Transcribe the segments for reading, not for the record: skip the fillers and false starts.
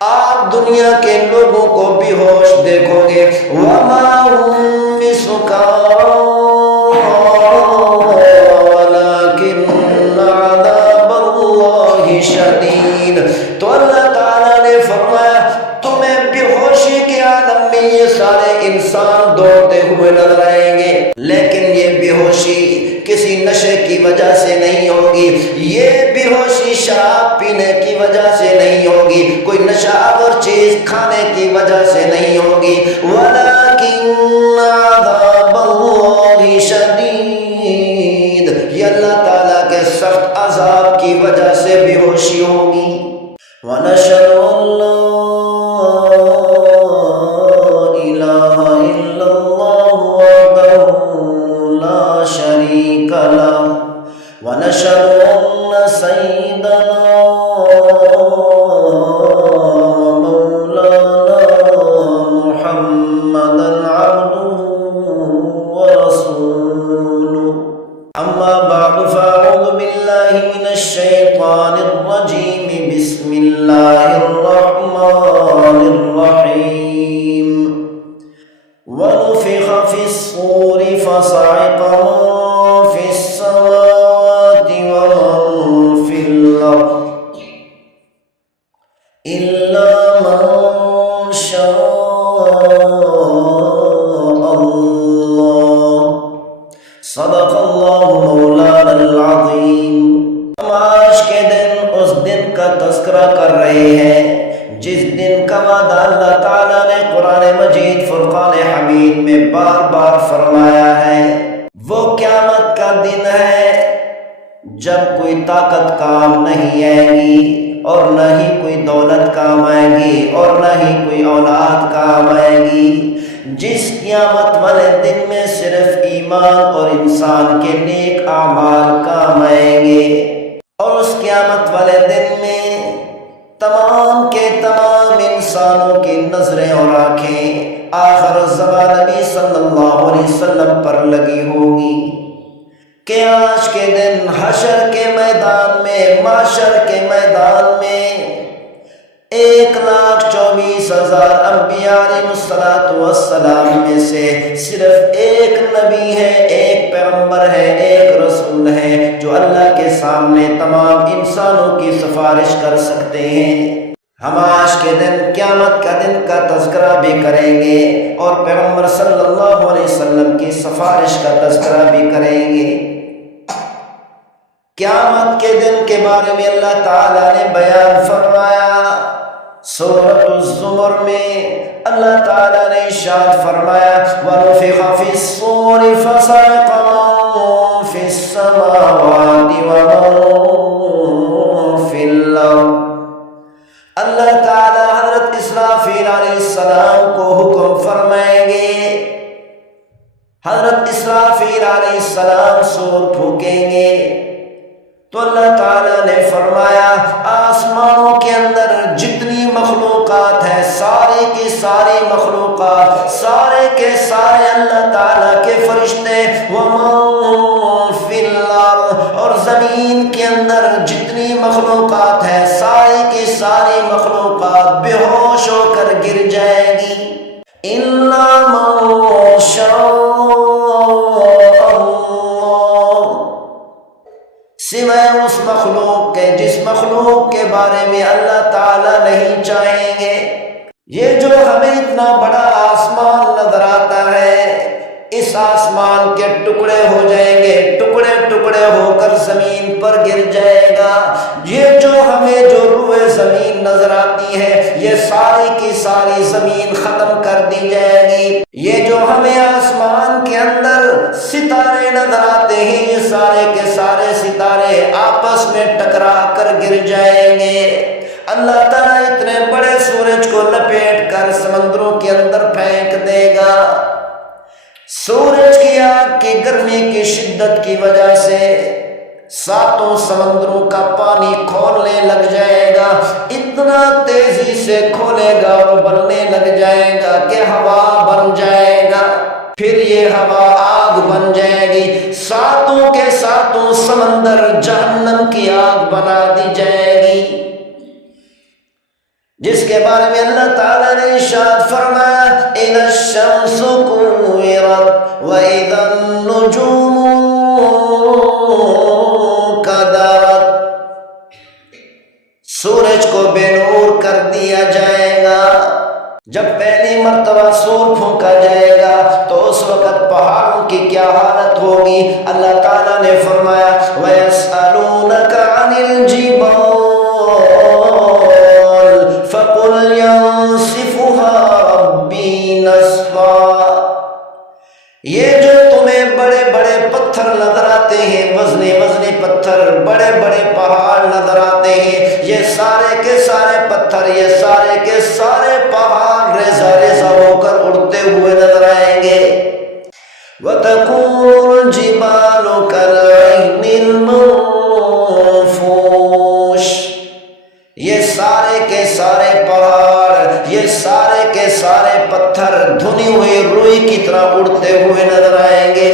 آپ دنیا کے لوگوں کو بے ہوش دیکھو گے، وما هم بسکارى ولكن عذاب اللہ شدید۔ تو اللہ تعالیٰ نے فرمایا تمہیں بے ہوشی کے عالم میں یہ سارے انسان دوڑتے ہوئے نظر آئیں گے، لیکن یہ بے ہوشی کسی نشے کی وجہ سے نہیں ہوگی، یہ بے ہوشی شراب پینے کی وجہ سے نہیں ہوگی، کوئی نشہ اور چیز کھانے کی وجہ سے نہیں ہوگی، وَلَكِنَّ عَذَابَ اللَّهِ شَدِيدٌ، یہ اللہ تعالیٰ کے سخت عذاب کی وجہ سے بے ہوشی ہوگی۔ وَنَشْهَدُ أَن لَّا إِلَٰهَ إِلَّا اللَّهُ وَحْدَهُ لَا شَرِيكَ لَهُ وَنَشْهَدُ أَنَّ سَيِّدَنَا وَمَوْلَانَا مُحَمَّدًا عَبْدُهُ وَرَسُولُهُ، أَمَّا بَعْدُ فَأَعُوذُ بِاللَّهِ مِنَ الشَّيْطَانِ الرَّجِيمِ، بسم الله الرحمن الرحيم۔ ونفخ في الصور فصعق من في السماوات ومن في الأرض إلا من شاء الله، صدق اللہ مولانا العظیم۔ ہم آج کے دن اس دن کا تذکرہ کر رہے ہیں جس دن کا وعدہ اللہ تعالیٰ نے قرآن مجید فرقان حمید میں بار بار فرمایا ہے۔ وہ قیامت کا دن ہے جب کوئی طاقت کام نہیں آئے گی، اور نہ ہی کوئی دولت کام آئے گی، اور نہ ہی کوئی اولاد کام آئے گی۔ جس قیامت والے دن میں صرف ایمان اور انسان کے نیک اعمال کام آئیں گے، اور اس قیامت والے دن میں تمام کے تمام انسانوں کی نظریں اور آنکھیں آخر الزمان نبی صلی اللہ علیہ وسلم پر لگی ہوگی کہ آج کے دن حشر کے میدان میں، معشر کے میدان میں 1,24,000 انبیاء علیہ السلام میں سے صرف ایک نبی ہے، ایک پیغمبر ہے، ایک رسول ہے جو اللہ کے سامنے تمام انسانوں کی سفارش کر سکتے ہیں۔ ہم آج کے دن قیامت کا دن کا تذکرہ بھی کریں گے اور پیغمبر صلی اللہ علیہ وسلم کی سفارش کا تذکرہ بھی کریں گے۔ قیامت کے دن کے بارے میں اللہ تعالیٰ نے بیان فرمایا سورۃ الزمر میں۔ اللہ تعالیٰ نے ارشاد فرمایا وَنُفِخَ فِي الصُّورِ فَصَعِقَ مَن فِي السَّمَاوَاتِ وَمَن فِي الْأَرْضِ۔ اللہ تعالیٰ حضرت اسرافیل علیہ السلام کو حکم فرمائیں گے، حضرت اسرافیل علیہ السلام سور پھونکیں گے تو اللہ تعالیٰ نے فرمایا آسمانوں کے اندر جتنی مخلوقات ہیں، ساری کی ساری مخلوقات، سارے کے سارے اللہ تعالیٰ کے فرشتے، وَمَن فِي الْأَرْضِ، اور زمین کے اندر جتنی مخلوقات ہیں، ساری کی ساری مخلوقات بے ہوش ہو کر گر جائے گی، إِلَّا مَن شَاءَ سوائے اس مخلوق کے جس مخلوق کے بارے میں اللہ تعالیٰ نہیں چاہیں گے۔ یہ جو ہمیں اتنا بڑا آسمان نظر آتا ہے، اس آسمان کے ٹکڑے ہو جائیں گے، ٹکڑے ٹکڑے ہو کر زمین پر گر جائے گا۔ یہ جو ہمیں جو روئے زمین نظر آتی ہے، یہ ساری کی ساری زمین ختم کر دی جائے گی۔ یہ جو ہمیں آسمان کے اندر ستارے نظر آتے ہیں، یہ سارے کے سارے ستارے آپس میں ٹکرا کر گر جائیں گے۔ اللہ تعالیٰ اتنے بڑے سورج کو لپیٹ کر سمندروں کے اندر پھینک دے گا۔ سورج کی آگ کی گرمی کی شدت کی وجہ سے 7 سمندروں کا پانی کھولنے لگ جائے گا، اتنا تیزی سے کھولے گا اور ابلنے لگ جائے گا کہ ہوا بن جائے گا، پھر یہ ہوا آگ بن جائے گی، 7 کے 7 سمندر جہنم کی آگ بنا دی جائے گی۔ جس کے بارے میں اللہ تعالیٰ نے ارشاد فرمایا اِذَا الشَّمْسُ كُوِّرَتْ وَإِذَا النُّجُومُ انكَدَرَتْ، سورج کو بے نور کر دیا جائے گا۔ جب پہلی مرتبہ سور پھونکا جائے گا تو اس وقت پہاڑوں کی کیا حالت ہوگی؟ اللہ تعالیٰ نے فرمایا وَيَسْأَلُونَكَ عَنِ الْجِبَالِ فَقُلْ يَنسِفُهَا رَبِّي نَسْفًا، یہ جو تمہیں بڑے بڑے پتھر نظر آتے ہیں، وزنی وزنی پتھر، بڑے بڑے پہاڑ نظر آتے ہیں، یہ سارے کے سارے پتھر، یہ سارے کے سارے پہاڑ ریزہ ریزہ ہو کر اڑتے ہوئے نظر آئیں گے۔ وَتَكُونُ الْجِبَالُ كَالْعِهْنِ الْمَنفُوشِ، یہ سارے کے سارے پہاڑ، یہ سارے کے سارے پتھر دھنی ہوئی روئی کی طرح اڑتے ہوئے نظر آئیں گے۔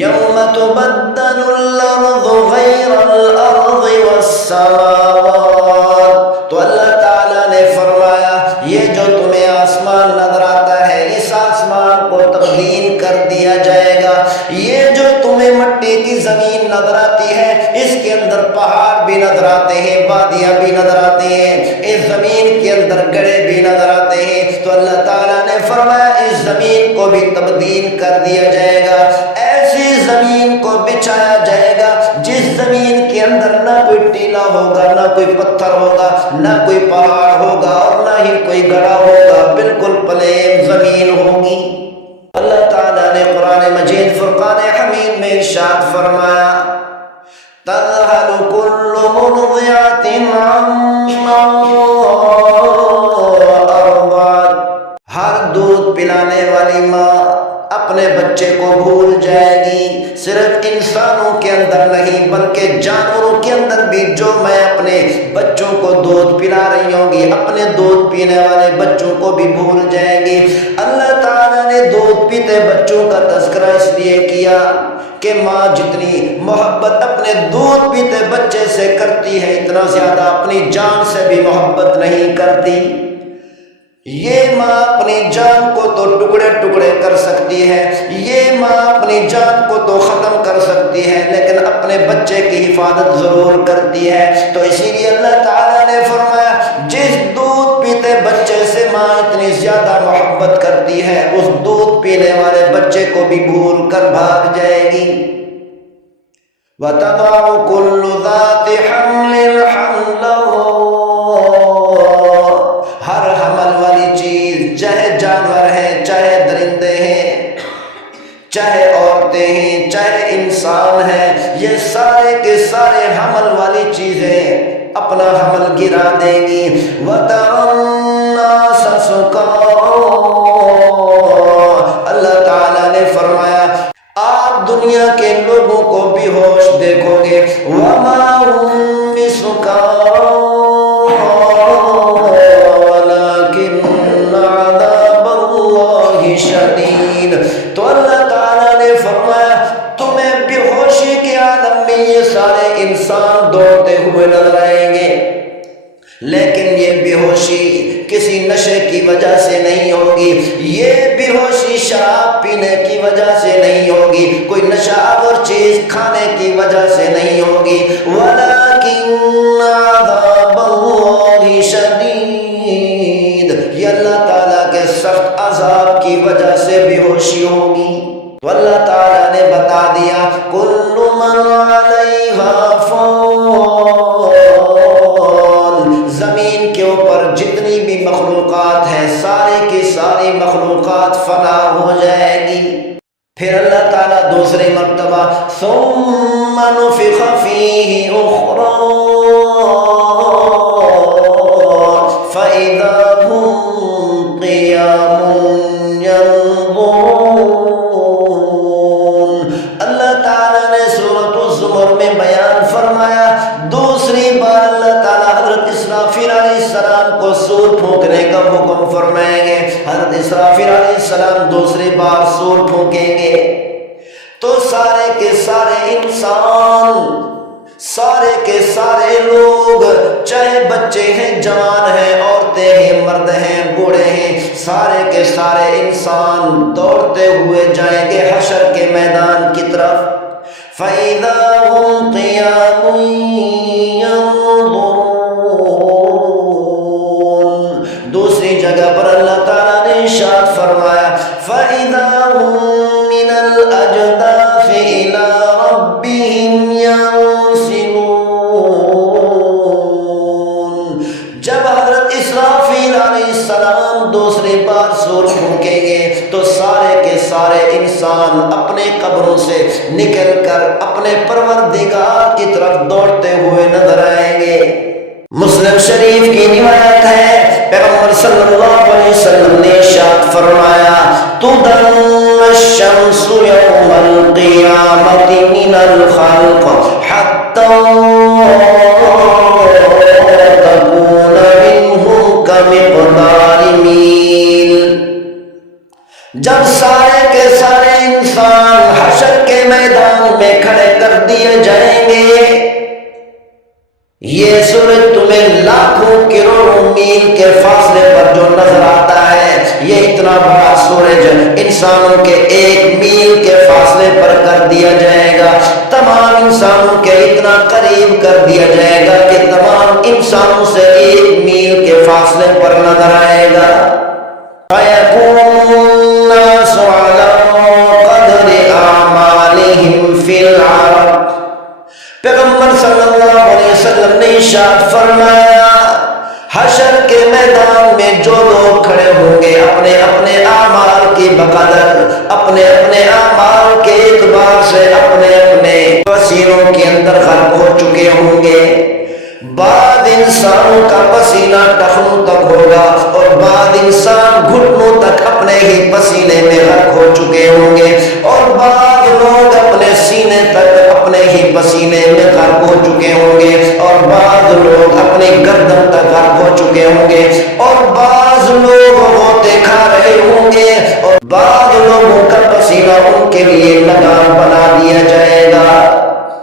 یوم تبدل الارض غیر الارض والسماوات، تو اللہ تعالیٰ نے فرمایا یہ جو تمہیں آسمان نظر آتا ہے، اس آسمان کو تبدیل کر دیا جائے گا۔ یہ جو تمہیں مٹی کی زمین نظر آتی ہے، اس کے اندر پہاڑ بھی نظر آتے ہیں، وادیاں بھی نظر آتی ہیں، اس زمین کے اندر گڑھے بھی نظر آتے ہیں، تو اللہ تعالیٰ نے فرمایا اس زمین کو بھی تبدیل کر دیا جائے گا، ایسی زمین کو بچھایا جائے گا جس زمین کے اندر نہ کوئی ٹیلا ہوگا، نہ کوئی پتھر ہوگا، نہ کوئی پہاڑ ہوگا اور نہ ہی کوئی گڑھا ہوگا، بالکل پلین زمین ہوگی۔ اللہ تعالیٰ نے قرآن مجید فرقان حمید میں ارشاد فرمایا تَذْهَلُ كُلُّ مُرْضِعَةٍ عَمَّا أَرْضَعَتْ، ہر دودھ پلانے والی ماں اپنے بچے کو بھول جائے گی۔ صرف انسانوں کے اندر نہیں بلکہ جانوروں کے اندر بھی، جو میں اپنے بچوں کو دودھ پلا رہی ہوں گی، اپنے دودھ پینے والے بچوں کو بھی بھول جائے گی۔ اللہ تعالیٰ نے دودھ پیتے بچوں کا تذکرہ اس لیے کیا کہ ماں جتنی محبت اپنے دودھ پیتے بچے سے کرتی ہے، اتنا زیادہ اپنی جان سے بھی محبت نہیں کرتی۔ یہ ماں اپنی جان کو تو ٹکڑے ٹکڑے کر سکتی ہے، یہ ماں اپنی جان کو تو ختم کر سکتی ہے، لیکن اپنے بچے کی حفاظت ضرور کرتی ہے۔ تو اسی لیے اللہ تعالیٰ نے فرمایا جس دودھ پیتے بچے سے ماں اتنی زیادہ محبت کرتی ہے، اس دودھ پینے والے بچے کو بھی بھول کر بھاگ جائے گی۔ وَتَضَعُ كُلُّ ذَاتِ حَمْلٍ حَمْلَهُ، ہر حمل والی چیز، چاہے جانور ہے، چاہے درندے ہیں، چاہے عورتیں ہیں، چاہے انسان ہیں، یہ سارے کے سارے حمل والی چیزیں اپنا حمل گرا دیں گی۔ وَتَرَى النَّاسَ سُكَارَىٰ، اللہ تعالیٰ نے فرمایا آپ دنیا کے لوگوں کو بے ہوش دیکھو گے۔ وَمَا هُم بِسُكَارَىٰ شدید، تو اللہ تعالیٰ نے فرمایا تمہیں بے ہوشی کے عالم میں یہ سارے انسان دوڑتے ہوئے نظر آئیں گے، لیکن یہ بے ہوشی کسی نشے کی وجہ سے نہیں ہوگی، یہ بے ہوشی شراب پینے کی وجہ سے نہیں ہوگی، کوئی نشہ آور چیز کھانے کی وجہ سے نہیں ہوگی، وَلَكِنَّ عَذَابَ اللَّهِ شَدِيدٌ، یہ اللہ تعالیٰ کے سخت عذاب کی وجہ سے بے ہوشی ہوگی۔ تو اللہ تعالیٰ نے بتا دیا كُلُّ مَنْ عَلَيْهَا فَانٍ، زمین کے اوپر جتنی بھی مخلوقات ہیں، سارے کی ساری مخلوقات فنا ہو جائے گی۔ پھر اللہ تعالیٰ دوسری مرتبہ ثُمَّ نُفِخَ فِيهِ أُخْرَىٰ فَإِذَا هُمْ قِيَامٌ يَنظُرُونَ، اللہ تعالیٰ نے سورۃ الزمر میں بیان فرمایا دوسری بار اللہ تعالیٰ حضرت اسرافیل علیہ السلام کو سور پھونکنے کا حکم فرمائیں گے۔ حضرت اسرافیل علیہ السلام دوسری بار سور پھونکیں گے تو سارے کے سارے انسان سارے کے سارے لوگ، چاہے بچے ہیں، جوان ہیں، عورتیں ہیں، مرد ہیں، بوڑھے ہیں، سارے کے سارے انسان دوڑتے ہوئے جائیں گے حشر کے میدان کی طرف۔ فَإِذَا هُمْ قِيَامٌ يَنظُرُونَ۔ دوسری جگہ پر اللہ تعالیٰ نے ارشاد فرمایا فَإِذَا هُمْ مِنَ الْأَجْدَاثِ إِلَىٰ رَبِّهِمْ يَنْسِلُونَ۔ جب حضرت اسرافیل علیہ السلام دوسری بار سور پھونکیں گے تو سارے کے سارے انسان اپنے قبروں سے نکل کر اپنے پروردگار کی طرف دوڑتے ہوئے نظر آئیں گے۔ مسلم شریف کی روایت ہے، پیغمبر صلی اللہ علیہ وسلم نے ارشاد فرمایا تُدَنَّ الشَّمْسُ يَوْمَ الْقِيَامَةِ مِنَ الْخَلْقِ حَتَّى تَكُونَ مِنْهُمْ كَمِقْدَارِ مِيلٍ۔ جب سارے کے سارے انسان حشر کے میدان میں کھڑے کر دیے جائیں گے، یہ سورج تمہیں لاکھوں کروڑوں میل کے فاصلے پر جو نظر آتا ہے، یہ اتنا بڑا سورج انسانوں کے ایک میل کے فاصلے پر کر دیا جائے گا، تمام انسانوں کے اتنا قریب کر دیا جائے گا کہ تمام انسانوں سے ایک میل کے فاصلے پر نظر آئے گا۔ فَيَكُونُ النَّاسُ عَلَىٰ قَدْرِ أَعْمَالِهِمْ فِي الْعَرَضِ۔ پیغمبر صلی اللہ علیہ وسلم نے ارشاد فرمایا حشر کے میدان میں جو لوگ کھڑے ہوں گے اپنے اپنے اعمال کی بقدر، اپنے اپنے اعمال کے اعتبار سے اپنے اپنے پسینوں کے اندر غرق ہو چکے ہوں گے۔ بعض انسانوں کا پسینہ ٹخنوں تک ہوگا اور بعض انسان گھٹنوں تک اپنے ہی پسینے میں غرق ہو چکے ہوں گے، اور بعض لوگ اپنے سینے تک اپنے ہی پسینے میں غرق ہو چکے ہوں گے، اور بعض لوگ اپنی گردن تک غرق ہو چکے ہوں گے، اور بعض لوگ غوطے کھا رہے ہوں گے، اور بعض لوگوں کا پسینہ ان کے لیے لگام بنا دیا جائے گا۔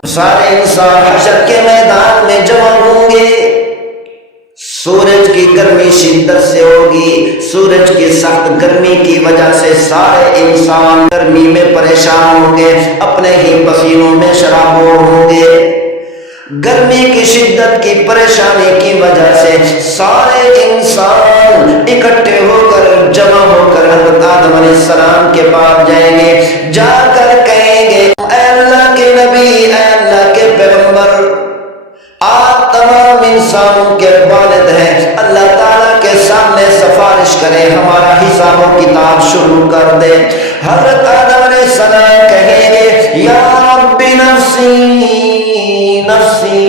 سارے انسان حشر کے میدان میں جمع ہوں گے، سورج کی گرمی شدت سے ہوگی، سورج کی سخت گرمی کی وجہ سے سارے انسان گرمی میں پریشان ہوں گے، اپنے ہی پسینوں میں شرابور ہوں گے۔ گرمی کی شدت کی پریشانی کی وجہ سے سارے انسان اکٹھے ہو کر جمع ہو کر حضرت آدم علیہ السلام کے پاس جائیں گے، جا کر کہیں گے اے اللہ کے نبی، اے اللہ کے پیغمبر، آپ تمام انسانوں کے والد ہیں، اللہ تعالیٰ کے سامنے سفارش کریں، ہمارا حساب و کتاب شروع کر دے۔ حضرت آدم علیہ السلام کہیں گے یا رب نفسی نفسی،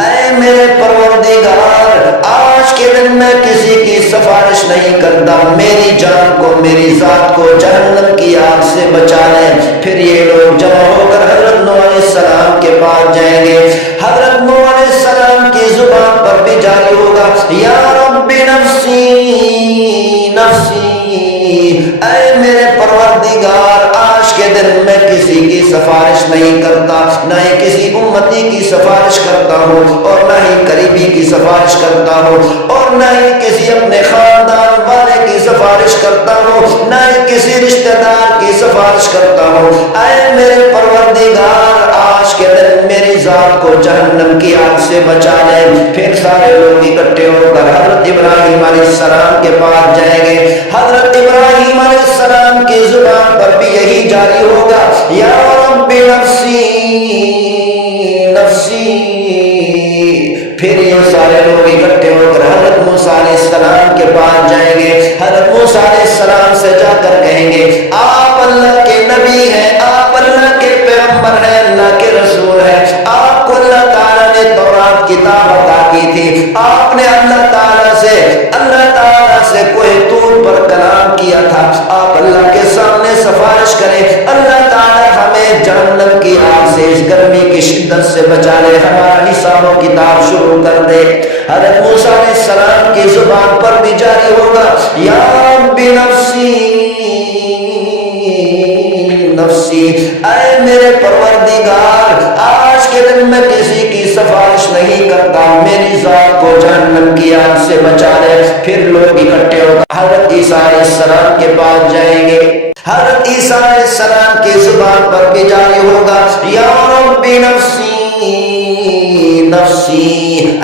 اے میرے پروردگار، آج کے دن میں کسی کی سفارش نہیں کرتا، میری جان کو، میری ذات کو جہنم کی آگ سے بچا لیں۔ پھر یہ لوگ جمع ہو کر حضرت نوح علیہ السلام کے پاس جائیں گے، حضرت نوح علیہ السلام کی زبان پر بھی جاری ہوگا یا رب نفسی نفسی، اے میرے پروردگار، آج کے دن میں کسی کی سفارش نہیں کرتا، نہ ہی کسی امتی کی سفارش کرتا ہوں، اور نہ ہی قریبی کی سفارش کرتا ہوں، اور نہ ہی کسی اپنے خاندان والے کی سفارش کرتا ہوں، نہ ہی کسی رشتہ دار کی سفارش کرتا ہوں۔ اے میرے پروردگار، آج کے دن میری ذات کو جہنم کی آگ سے بچا لے۔ پھر سارے لوگ اکٹھے ہو کر حضرت ابراہیم علیہ السلام کے پاس جائیں گے، حضرت ابراہیم علیہ السلام کی زبان پر بھی یہی جاری ہوگا یا رب نفسی نفسی۔ پھر یہ سارے لوگ اکٹھے ہو کر حضرت موسیٰ علیہ السلام کے پاس جائیں گے، حضرت موسیٰ علیہ السلام سے جا کر کہیں گے آپ اللہ کے نبی ہیں، آپ اللہ کے پیغمبر ہیں، اللہ کے رسول ہیں، آپ کو اللہ تعالیٰ نے تورات کتاب عطا کی تھی، آپ نے اللہ تعالیٰ سے کوہ طور پر کلام کیا تھا، آپ اللہ کے سامنے سفارش کریں، اللہ تعالیٰ ہمیں جہنم کی آگ سے، اس گرمی کی شدت سے بچا لے، ہمارا حساب و کتاب شروع کر دے۔ حضرت موسیٰ علیہ السلام کی زبان پر بھی جاری ہوگا یا رب نفسی نفسی، اے میرے پروردگار، آج کے دن میں کسی کی سفارش نہیں کرتا، میری ذات کو جہنم کی آگ سے بچا لے۔ پھر لوگ اکٹھے ہو کر حضرت عیسیٰ علیہ السلام کے پاس جائیں گے۔ حضرت عیسیٰ علیہ السلام کی زبان پر بھی جاری ہوگا، یا رب نفسی نفسی،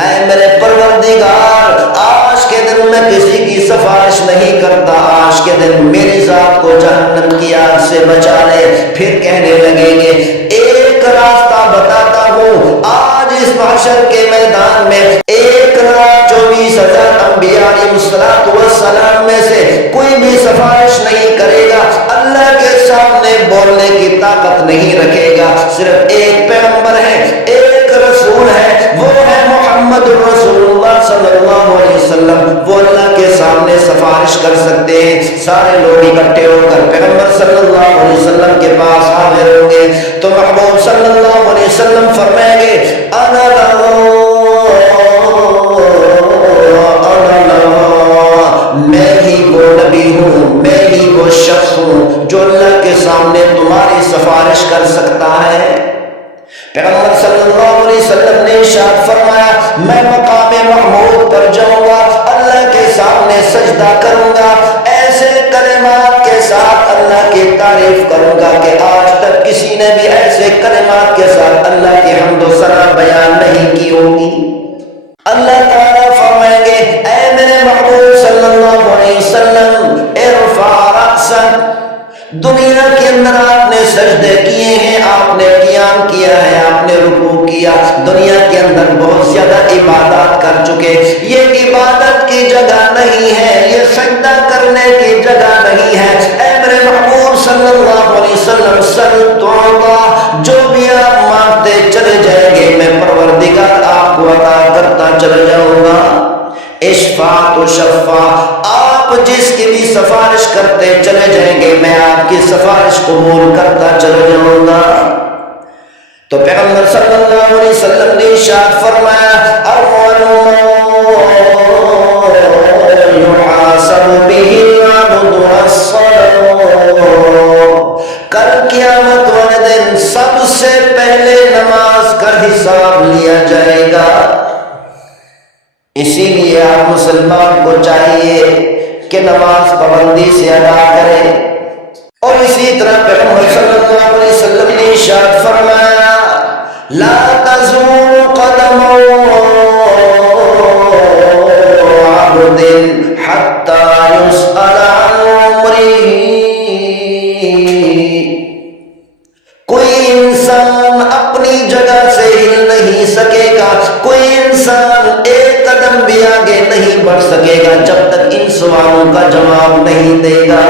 اے میرے پروردگار، آج کے دن میں کسی کی سفارش نہیں کرتا، آج کے دن میری ذات کو جہنم کی آگ سے بچا لے۔ پھر کہنے لگیں گے ایک راستہ بتاتا ہوں، آج اس محشر کے میدان میں 1,24,000 انبیاء علیہ السلام میں سے کوئی بھی سفارش نہیں کرے گا، اللہ کے سامنے بولنے کی طاقت نہیں رکھے گا، صرف ایک پیغمبر ہے، ایک رسول ہے، وہ ہے محمد رسول اللہ صلی اللہ علیہ وسلم، وہ اللہ کے سامنے سفارش کر سکتے ہیں۔ سارے لوگ اکٹھے ہو کر پیغمبر صلی اللہ علیہ وسلم کے پاس حاضر ہوں گے تو محبوب صلی اللہ علیہ وسلم فرمائیں گے انا میں ہی وہ نبی ہوں، میں ہی وہ شخص ہوں جو اللہ کے سامنے تمہاری سفارش کر سکتا ہے۔ پیغمبر صلی اللہ علیہ وسلم نے ارشاد فرمایا میں مقام محمود پر جاؤں گا، اللہ کے سامنے سجدہ کروں گا، ایسے کلمات کے ساتھ اللہ کی تعریف کروں گا کہ آج تک کسی نے بھی ایسے کلمات کے ساتھ اللہ کی حمد و ثنا بیان نہیں کی ہوگی۔ اللہ تعالیٰ فرمائیں گے اے میرے محبوب صلی اللہ علیہ وسلم ارفع رأسک، دنیا کے اندر آپ نے سجدے کیے ہیں، آپ نے قیام کیا ہے، آپ نے رکوع کیا، دنیا کے اندر بہت زیادہ عبادات کر چکے، یہ عبادت کی جگہ نہیں ہے، یہ سجدہ کرنے کی جگہ نہیں ہے۔ اے میرے محبوب صلی اللہ علیہ وسلم سل تعطیٰ، جو بھی آپ مانگتے چلے جائیں گے میں پروردگار آپ کو عطا کرتا چلا جاؤں گا۔ اشفع تشفع، آپ جس کی بھی سفارش کرتے چلے جائیں گے میں آپ کی سفارش قبول کرتا چلا جاؤں گا۔ تو پیغمبر صلی اللہ علیہ وسلم نے ارشاد فرمایا اول یحاسب به العبد الصلاۃ، کل قیامت والے دن سب سے پہلے نماز کا حساب لیا جائے گا۔ اسی لیے آپ مسلمان کو چاہیے کہ نماز پابندی سے ادا کرے، اور اسی طرح پیغمبر صلی اللہ علیہ وسلم نے ارشاد فرمایا لا تزول قدم عبد حتى يسأل عن عمره، کوئی انسان اپنی جگہ سے ہل نہیں سکے گا، کوئی انسان ایک قدم بھی آگے نہیں بڑھ سکے گا جب تک ان سوالوں کا جواب نہیں دے گا۔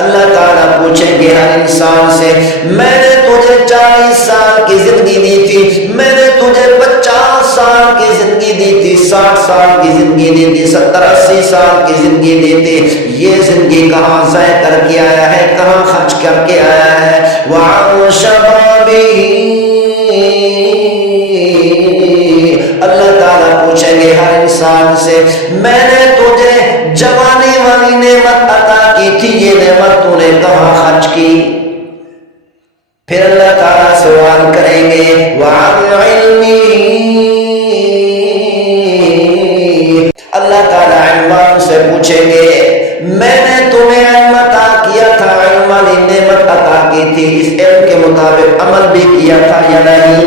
اللہ تعالیٰ پوچھیں گے ہر انسان سے میں نے تجھے 40 سال کی زندگی دی تھی، میں نے تجھے 50 سال کی زندگی دی تھی، 60 سال کی زندگی دی تھی، 70-80 سال کی زندگی دی تھی، یہ زندگی کہاں ضائع کر کے آیا ہے، کہاں خرچ کر کے آیا ہے؟ وَعَنْ شَبَابِهِ، اللہ تعالیٰ پوچھیں گے ہر انسان سے میں نے تجھے جوانی والی نعمت عطا کی تھی، یہ نعمت تو نے کہاں خرچ کی؟ پھر اللہ تعالیٰ سوال کریں گے وَعَنْ عِلْمِهِ، اللہ تعالیٰ علم سے پوچھیں گے میں نے تمہیں علم عطا کیا تھا، علم والی نعمت عطا کی تھی، اس علم کے مطابق عمل بھی کیا تھا یا نہیں؟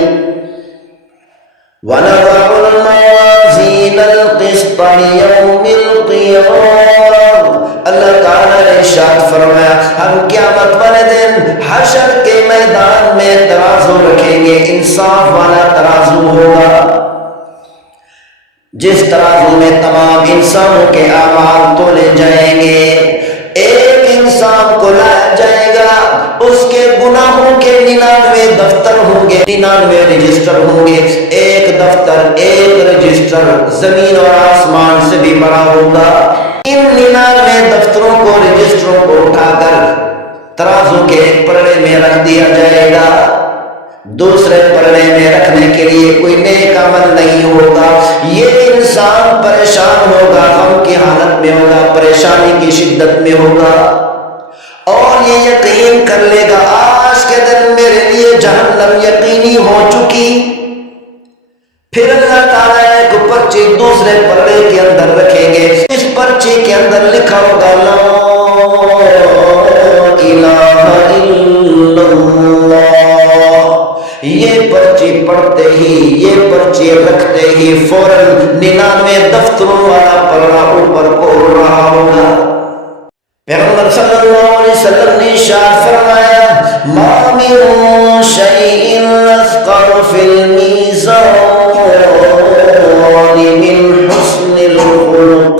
وَنَضَعُ الْمَوَازِينَ الْقِسْطَ لِيَوْمِ الْقِيَامَةِ، اللہ تعالیٰ نے ارشاد فرمایا ہم قیامت والے دن حشر کے میدان میں ترازو رکھیں گے، انصاف والا ترازو ہوگا، جس ترازو میں تمام انسانوں کے اعمال تولے جائیں گے، ایک انسان کو لایا جائے گا، اس کے گناہوں کے 99 دفتر ہوں گے، 99 رجسٹر ہوں گے، ایک دفتر ایک رجسٹر زمین اور آسمان سے بھی بڑا ہوگا، ان 99 دفتروں کو رجسٹروں کو اٹھا کر ترازو کے ایک پلڑے میں رکھ دیا جائے گا، دوسرے پلڑے میں رکھنے کے لیے کوئی نیک عمل نہیں ہوگا، یہ انسان پریشان ہوگا، غم کی حالت میں ہوگا، پریشانی کی شدت میں ہوگا، اور یہ یقین کر لے گا آج کے دن میرے لیے جہنم یقینی ہو چکی۔ پھر اللہ تعالیٰ ایک پرچی دوسرے پردے کے اندر رکھیں گے، اس پرچی کے اندر لکھا ہوگا لا الہ الا اللہ۔ یہ پرچی پڑھتے ہی، یہ پرچی رکھتے ہی فوراً 99 دفتروں والا پلڑا اوپر کو اڑ رہا ہوگا۔ پیغمبر صلی اللہ علیہ وسلم نے ارشاد فرمایا ما من شیء اثقل فی المیزان من حسن الخلق۔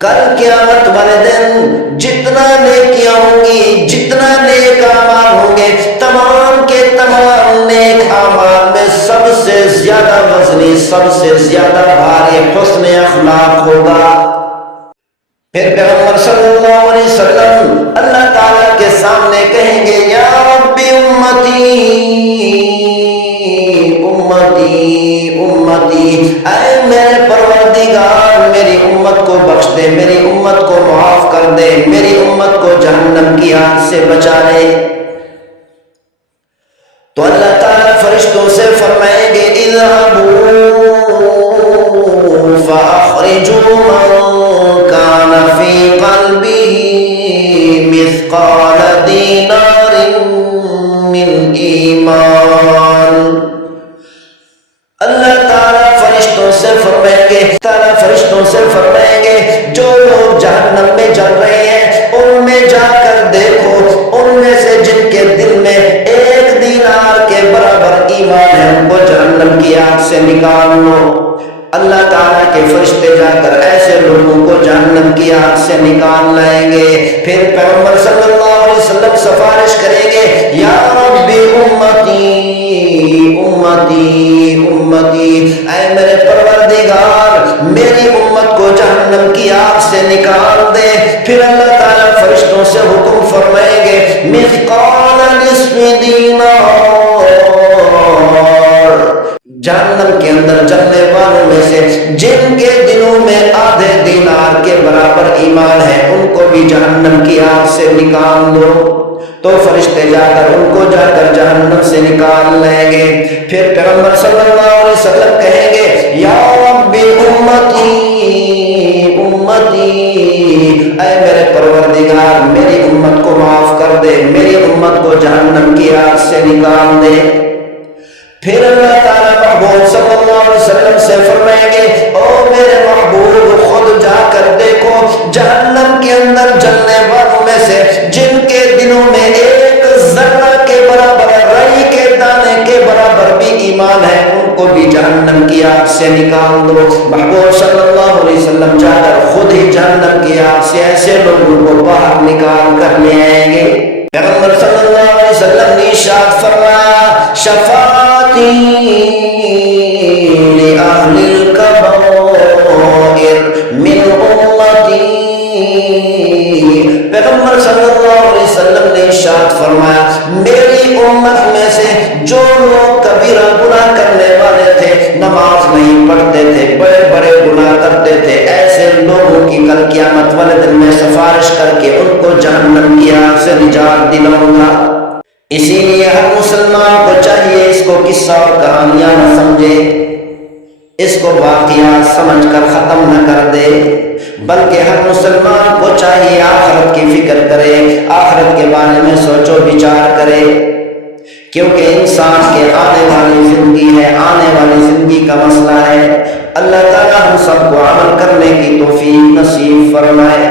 کل قیامت والے دن جتنا نیکیاں ہوں گی، جتنا نیک اعمال ہوں گے، تمام کے تمام نیک اعمال میں سب سے زیادہ وزنی، سب سے زیادہ بھاری حسن اخلاق ہوگا۔ پھر پیغمبر صلی اللہ علیہ وسلم اللہ تعالیٰ کے سامنے کہیں گے یا رب امتی امتی امتی، اے میرے پروردگار میری امت کو بخش دے، میری امت کو معاف کر دے، میری امت کو جہنم کی آگ سے بچا لے۔ تو اللہ تعالیٰ فرشتوں سے فرمائیں گے اذهبوا فاخرجوا من كان في قلبه مثقال دینار من ایمان۔ اللہ تعالیٰ فرشتوں سے فرمائیں گے جو لوگ جہنم میں جل رہے ہیں ان میں جا کر دیکھو، ان میں سے جن کے دل میں 1 دینار کے برابر ایمان ہے ان کو جہنم کی آگ سے نکال لو۔ اللہ تعالیٰ کے فرشتے جا کر ایسے لوگوں کو جہنم کی آگ سے نکال لائیں گے۔ پھر پیغمبر صلی اللہ علیہ وسلم سفارش کریں گے یا رب امتی امتی امتی، اے میرے پروردگار میری امت کو جہنم کی آگ سے نکال دے۔ پھر اللہ تعالیٰ فرشتوں سے حکم فرمائیں گے مثقال نصف دینار، جہنم کے اندر جلنے والوں میں سے جن کے دلوں میں آدھے دینار کے برابر ایمان ہے ان کو بھی جہنم کی آگ سے نکال دو۔ تو فرشتے جا کر ان کو جا کر جہنم سے نکال لیں گے۔ پھر پیغمبر صلی اللہ علیہ وسلم کہیں گے یا رب امتی امتی، اے میرے پروردگار میری امت کو معاف کر دے، میری امت کو جہنم کی آگ سے نکال دے۔ پھر اللہ تعالیٰ محبوب صلی اللہ علیہ وسلم سے فرمائیں گے او میرے محبوب خود جا کر دیکھو جہنم کے اندر جلنے والوں میں سے جن کے دلوں میں 1 ذرہ کے برابر، رائی کے دانے کے برابر بھی ایمان ہے ان کو بھی جہنم کی آگ سے نکال دو۔ محبوب صلی اللہ علیہ وسلم جا کر خود ہی جہنم کی آگ سے ایسے لوگوں کو باہر نکال کر لے آئیں گے۔ پیغمبر صلی اللہ علیہ وسلم نے ارشاد فرمایا شفاعتی لأہل الکبائر من امتی۔ پیغمبر صلی اللہ علیہ وسلم نے ارشاد فرمایا میری امت میں سے جو لوگ کبیرہ گناہ کرنے والے تھے، نماز نہیں پڑھتے تھے، بڑے بڑے گناہ کرتے تھے، ایسے لوگوں کی کل قیامت والے دن میں سفارش کر کے ان کو جہنم کی آگ سے نجات دلاؤں گا۔ اسی لیے ہر مسلمان کو چاہیے اس کو قصہ اور کہانیاں نہ سمجھے، اس کو واقعات سمجھ کر ختم نہ کر دے، بلکہ ہر مسلمان کو چاہیے آخرت کی فکر کرے، آخرت کے بارے میں سوچو بچار کرے، کیونکہ انسان کے آنے والی زندگی ہے، آنے والی زندگی کا مسئلہ ہے۔ اللہ تعالیٰ ہم سب کو عمل کرنے کی توفیق نصیب فرمائے۔